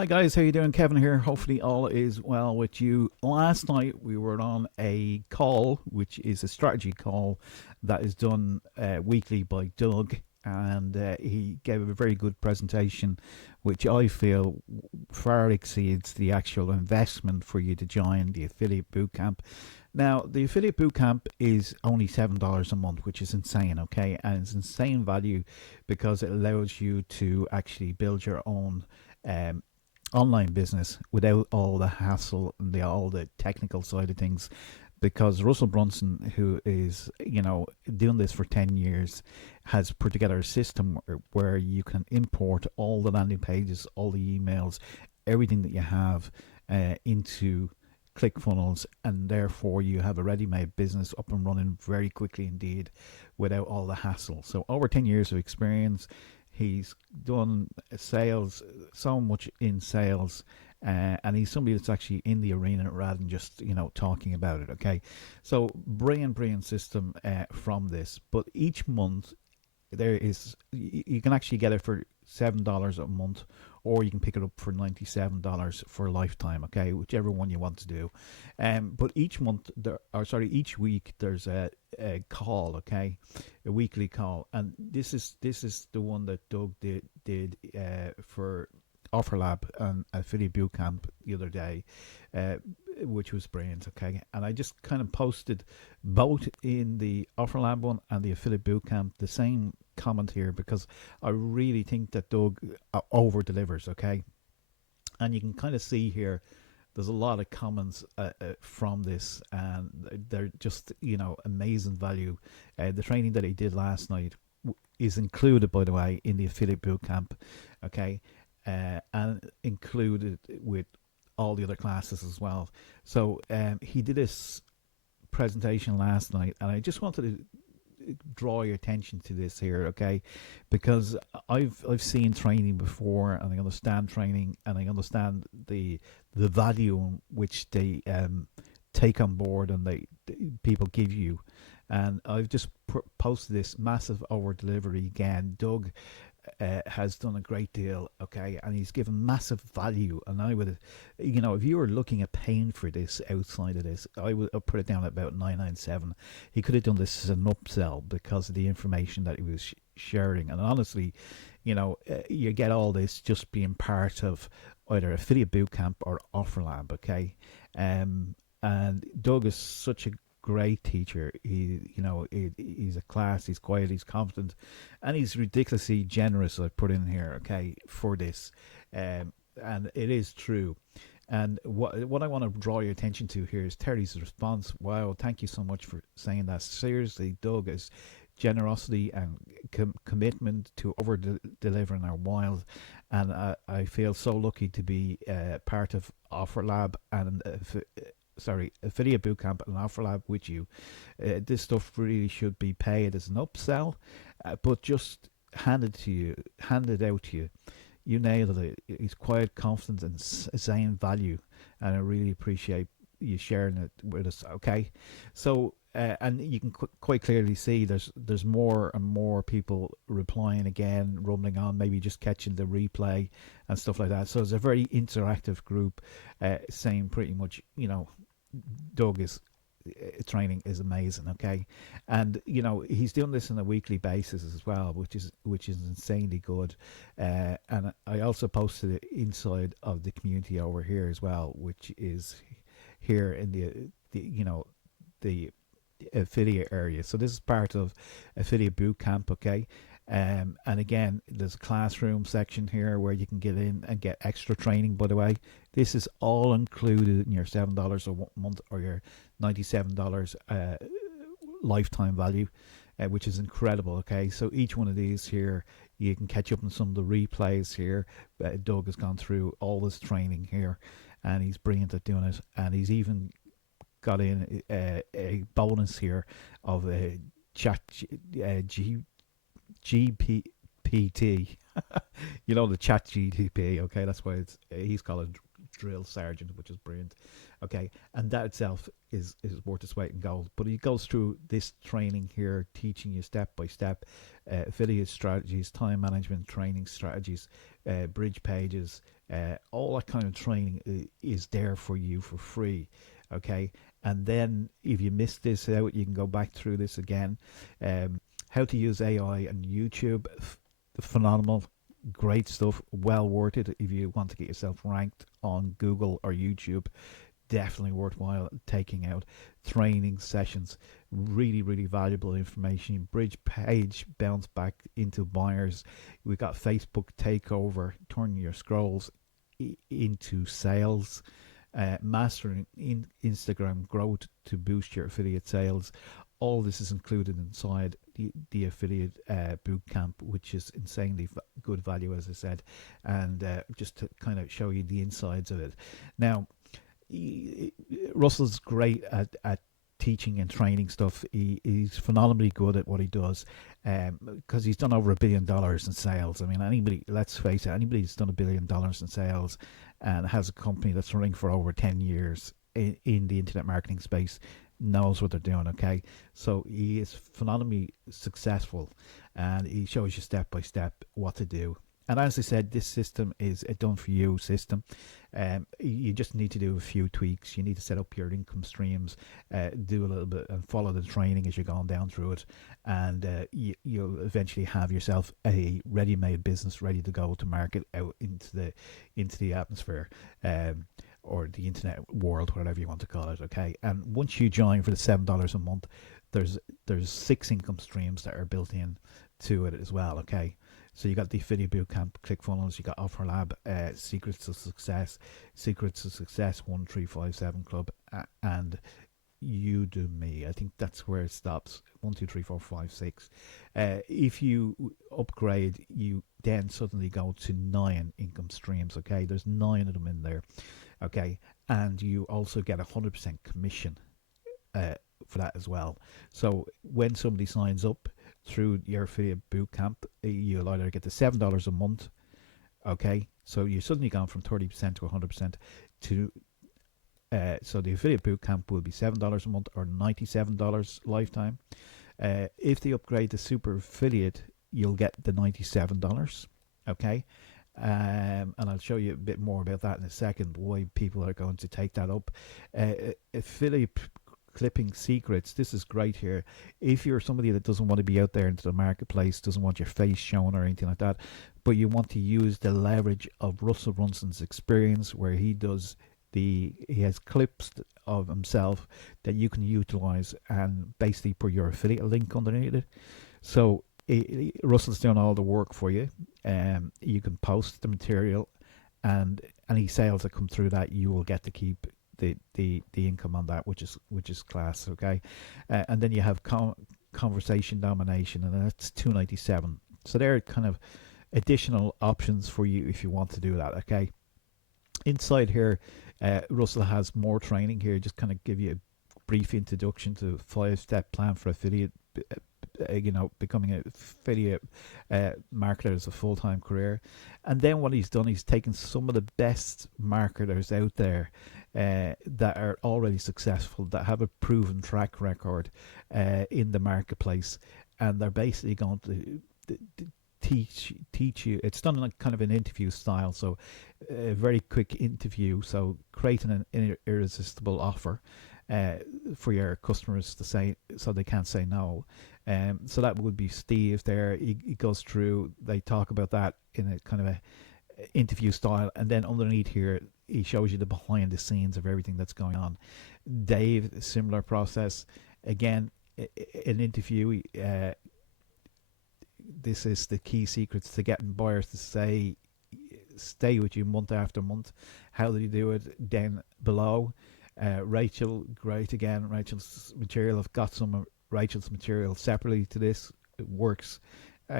Hi guys, how you doing? Kevin here. Hopefully all is well with you. Last night we were on a call, which is a strategy call that is done weekly by Doug, and he gave a very good presentation, which I feel far exceeds the actual investment for you to join the affiliate bootcamp. Now, the affiliate bootcamp is only $7 a month, which is insane, okay? And it's insane value because it allows you to actually build your own um, online business without all the hassle and all the technical side of things. Because Russell Brunson, who is doing this for 10 years, has put together a system where you can import all the landing pages, all the emails, everything that you have into ClickFunnels, and therefore you have a ready-made business up and running very quickly indeed, without all the hassle. So over 10 years of experience, he's done sales, so much in sales, and he's somebody that's actually in the arena rather than just talking about it. Okay, so brilliant system from this. But each month there is you can actually get it for $7 a month, or you can pick it up for $97 for a lifetime. Okay, whichever one you want to do. But each month each week there's a call. Okay, a weekly call, and this is the one that Doug did for OfferLab and Affiliate Bootcamp the other day, uh, which was brilliant. Okay, and I just kind of posted both in the OfferLab one and the Affiliate Bootcamp the same comment here, because I really think that Doug over delivers. Okay, and you can kind of see here there's a lot of comments from this, and they're just amazing value. The training that he did last night is included, by the way, in the affiliate bootcamp. Okay, and included with all the other classes as well. So he did this presentation last night, and I just wanted to draw your attention to this here, okay? Because I've seen training before, and I understand training, and I understand the value in which they take on board, and people give you. And I've just posted this massive over delivery again. Doug has done a great deal, okay, and he's given massive value. And I would, if you were looking at paying for this outside of this, I would put it down at about 997. He could have done this as an upsell because of the information that he was sharing. And honestly, you get all this just being part of either affiliate bootcamp or OfferLab, okay. And Doug is such a great teacher. He's a class. He's quiet. He's confident, and he's ridiculously generous. I put in here, okay, for this, and it is true. And what I want to draw your attention to here is Terry's response. Wow, thank you so much for saying that. Seriously, Doug, is generosity and commitment to over delivering are wild, and I feel so lucky to be part of OfferLab and affiliate bootcamp and OfferLab with you. This stuff really should be paid as an upsell, but just handed out to you. You nailed it. He's quiet, confident, and saying value, and I really appreciate you sharing it with us. Okay, so. And you can quite clearly see there's more and more people replying again, rumbling on, maybe just catching the replay and stuff like that. So it's a very interactive group, saying pretty much, Doug is training is amazing, okay, and he's doing this on a weekly basis as well, which is insanely good. And I also posted it inside of the community over here as well, which is here in the affiliate area. So this is part of affiliate bootcamp, okay. And again, there's a classroom section here where you can get in and get extra training. By the way, this is all included in your $7 a month or your $97 lifetime value, which is incredible. Okay, so each one of these here, you can catch up on some of the replays here. Doug has gone through all this training here, and he's brilliant at doing it. And he's even got in a bonus here of a chat GPT. The chat GTP. Okay, that's why he's called a drill sergeant, which is brilliant. Okay, and that itself is worth its weight in gold. But he goes through this training here, teaching you step by step affiliate strategies, time management, training strategies, bridge pages, all that kind of training is there for you for free. Okay, and then if you missed this out, you can go back through this again. How to use AI and YouTube, phenomenal, great stuff, well worth it if you want to get yourself ranked on Google or YouTube. Definitely worthwhile taking out training sessions. Really, really valuable information. Bridge page bounce back into buyers. We've got Facebook takeover, turning your scrolls into sales. Mastering Instagram growth to boost your affiliate sales. All this is included inside the affiliate bootcamp, which is insanely good value, as I said, and just to kind of show you the insides of it. Now, Russell's great at teaching and training stuff. He's phenomenally good at what he does, because he's done over $1 billion in sales. I mean, anybody, let's face it, anybody who's done $1 billion in sales and has a company that's running for over 10 years in the internet marketing space knows what they're doing. Okay, so he is phenomenally successful, and he shows you step by step what to do. And as I said, this system is a done for you system. You just need to do a few tweaks. You need to set up your income streams, do a little bit and follow the training as you're going down through it, and you'll eventually have yourself a ready-made business ready to go to market out into the atmosphere. Or the internet world, whatever you want to call it. Okay, and once you join for the $7 a month, there's 6 income streams that are built in to it as well. Okay, so you got the affiliate bootcamp, ClickFunnels, you got Offer Lab, Secrets to Success 1357 Club, and Udemy. I think that's where it stops. 1, 2, 3, 4, 5, 6. If you upgrade, you then suddenly go to 9 income streams. Okay, there's 9 of them in there. Okay, and you also get 100% commission for that as well. So when somebody signs up through your affiliate bootcamp, you'll either get the $7 a month. Okay, so you're suddenly gone from 30% to 100% to. So the affiliate bootcamp will be $7 a month or $97 lifetime. If they upgrade to super affiliate, you'll get the $97. Okay. And I'll show you a bit more about that in a second, why people are going to take that up. Affiliate clipping secrets, this is great here. If you're somebody that doesn't want to be out there into the marketplace, doesn't want your face shown or anything like that, but you want to use the leverage of Russell Brunson's experience, where he has clips of himself that you can utilize and basically put your affiliate link underneath it. So Russell's doing all the work for you. You can post the material, and any sales that come through that, you will get to keep the income on that, which is class. Okay, and then you have conversation domination, and that's $297. So there are kind of additional options for you if you want to do that. Okay, inside here, Russell has more training here. Just kind of give you a brief introduction to 5-step plan for affiliate. Becoming an affiliate marketer as a full-time career. And then what he's done, he's taken some of the best marketers out there that are already successful, that have a proven track record in the marketplace, and they're basically going to teach you. It's done like kind of an interview style, so a very quick interview, so creating an irresistible offer for your customers to say, so they can't say no. So that would be Steve there. He goes through, they talk about that in a kind of a interview style, and then underneath here he shows you the behind the scenes of everything that's going on. Dave, similar process, again, an interview. This is the key secrets to getting buyers to stay with you month after month. How do you do it? Then below, Rachel, great again. Rachel's material, I've got some of Rachel's material separately to this. It works.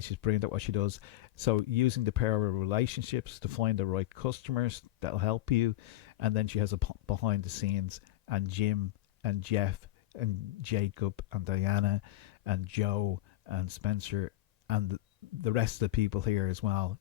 She's brilliant at what she does. So using the power of relationships to find the right customers, that'll help you. And then she has a behind the scenes, and Jim and Jeff and Jacob and Diana and Joe and Spencer and the rest of the people here as well.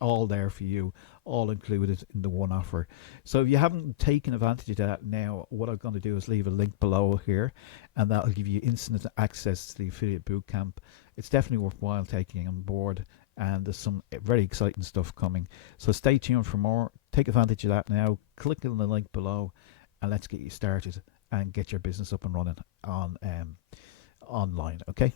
all there for you, all included in the one offer. So if you haven't taken advantage of that now, what I'm going to do is leave a link below here, and that'll give you instant access to the affiliate bootcamp. It's definitely worthwhile taking on board, and there's some very exciting stuff coming. So stay tuned for more. Take advantage of that now. Click on the link below, and let's get you started and get your business up and running on online. Okay.